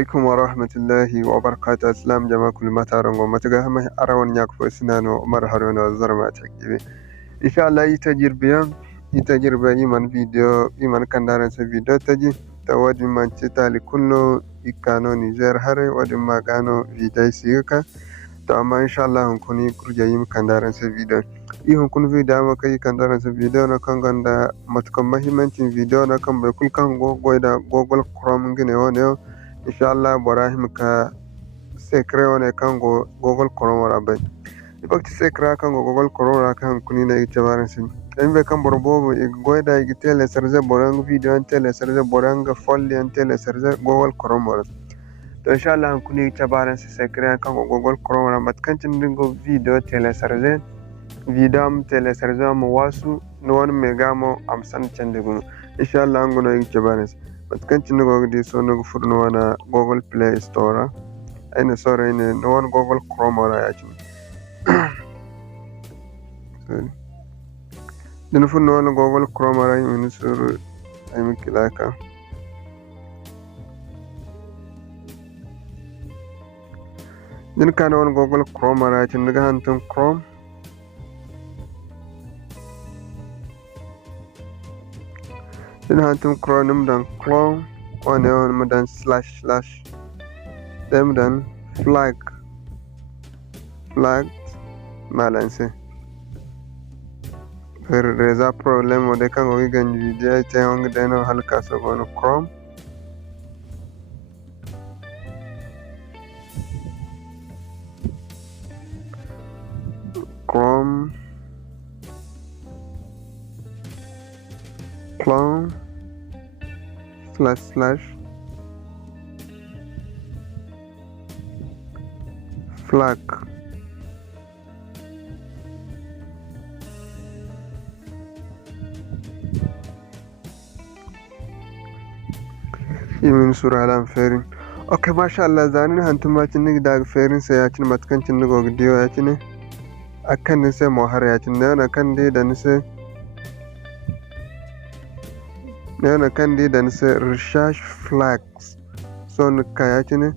عليكم ورحمة الله وبركاته. السلام جماعة كل ما تارون وما تجاهم أراون ياك فسنان ومرحلون وزرمات حكيبي إن شاء الله يتجربة يمن فيديو يمن كان دارن فيديو تجي توادي من تتالي كله يكانوا نيجر هري ودي ما كانوا فيديو سيكا تمام إن شاء الله هنكوني كرجا يم كان دارن فيديو هنكون فيديو ما كي كان دارن فيديو نكان غندا متكم مهمة فيديو نكان بكل كان جوجل كروم جنيه inshallah borahim ka secret one kango google chrome rabe ibakti secret kango google chrome ra kan kuni na itabaran sin embe kan borbobo goida igitele serze borang video antele serze borang folli antele serze google chrome ra to inshallah kuni itabaran sin secret kango google chrome ra matkan tingo video tele serze video am tele serze am wasu no one megamo am san chandegunu inshallah ngono itabaran matkanci ni gogdi so no furno wana google play store ene sore ene no one google chrome ra yaci dinu furno wana google chrome ra min suru ay mikilaka din kana wana google chrome ra yaci ndaga hantum chrome then hantum chrome dan clone on dan slash them dan flag balance reza problem ode kan ogi gan video te hong deno halka so gono chrome clone slash flag يمين سورة علام فيرين اوكي ما شاء الله زانين هانتم ماتنك داغ فيرين سياتين ماتكن تنغو غديو ياتين اكن نسي موهر ياتين نانا كان دي دانسي nana kandi dan se research flags son kayati ne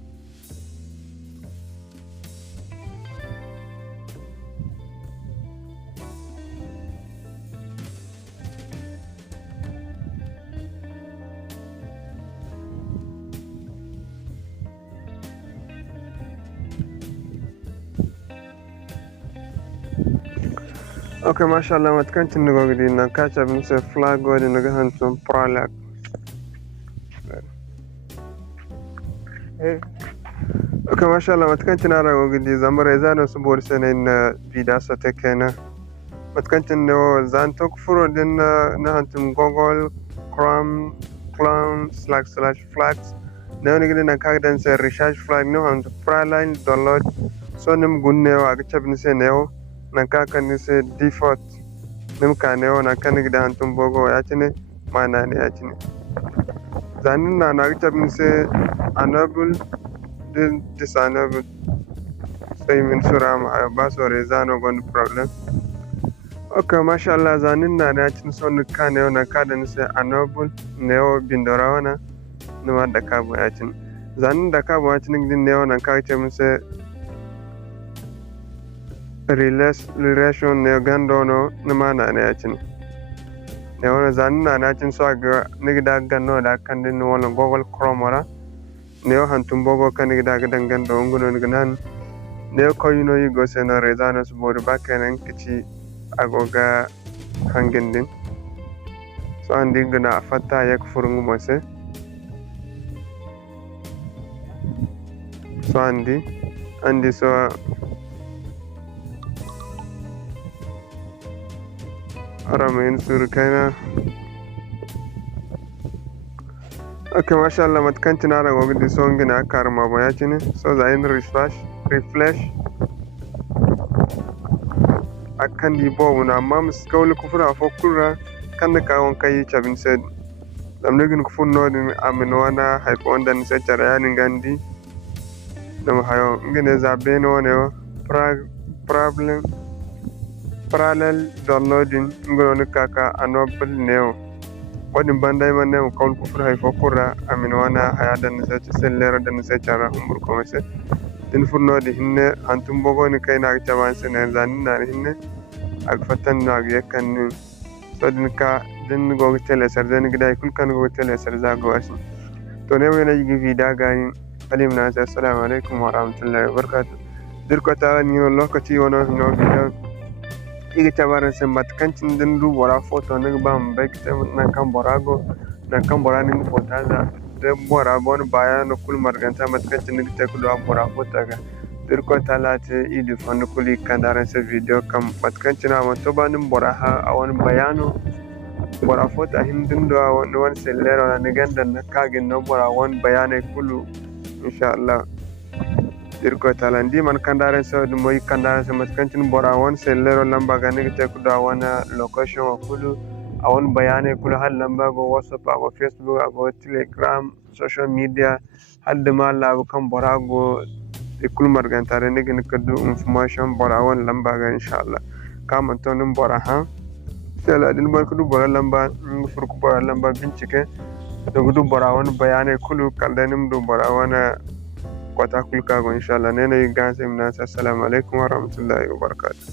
okay mashallah matkan tinno gidi na kacha binse flag wadi naga hantum pralak okay mashallah matkan tinara gidi zamara zano subor senen vida so tekena matkan tinno zantok furo din na hantum google chrome /flags na gidi na kagdan se research flag no hantum praline download so nim gunne wa gacha binse neo nanka kan se default nim kane ona kan gida antum bogo yacine mana ne yacine zanin na na tabin se enable disable sai min sura ma ba so rezano gon problem okay mashallah zanin na yacin son kane ona kadan se enable neo bindora wana nima da kabo yacin zanin da kabo yacin din ne ona ka tabin se relation ne gandono nama na yacin ne wona zanna na yacin so ga nigda ganno da kan din wona google chrome wala ne hantum bogo kan nigda ga dangando ngono ngnan ne ko yino yigo sena rezana su bodu bakenen kici agoga hangendin so andi gna fatta yak furungu mose so andi so رامين سوركانا اوكي ما شاء الله ما تكنت نارا وقد سونجنا كارما بياتني سو زين ريفلاش akan di bo na mam skawle kufra fo kurra kan ka won kai chabin sed lam legin kufun no din amin wana hay ko ondan se charayani gandi dam hayo ngene za beno ne parallel downloading ngono kaka enable neo wadin bandai manne mu kawl kufur hay fokura amin wana hayadan sa sellera dan sa cara umbur ko mase din furnode hinne antum bogoni kayna jaman sene zanin na hinne ak fatan na yakan sodin ka din go tele sar den gida kul kan go tele sar za go asin to ne wena yigi vida gani alim na assalamu alaikum wa rahmatullahi wa barakatuh dirko ta ni lokaci wono no video igi tabaran sen matkancin din du bora foto ne bam bek na kan borago na kan borani ni fotaza de bora bon baya no kul marganta matkancin ni te kul bora fotaga dirko ta late idi fon kuli kandaran se video kam matkancin ma to banin bora ha awon bayano bora fota hindin do won sellero na ganda na kagin no bora won bayane kulu inshallah dirko talandi man kandaren so dum moy kandaren so matkancin bora won sellero lamba gane te ku da wana location o kulu awon bayane kulu hal lamba go whatsapp go facebook go telegram social media hal de mala kan bora go e kul margantare ne gene kadu information bora won lamba ga inshallah kam tonum bora ha sela din bar kudu bora lamba furku bora lamba bincike da gudu bora won bayane kulu kaldanim do bora wana kwata kulka go inshallah ne ne ganse min assalamu alaikum wa rahmatullahi wa barakatuh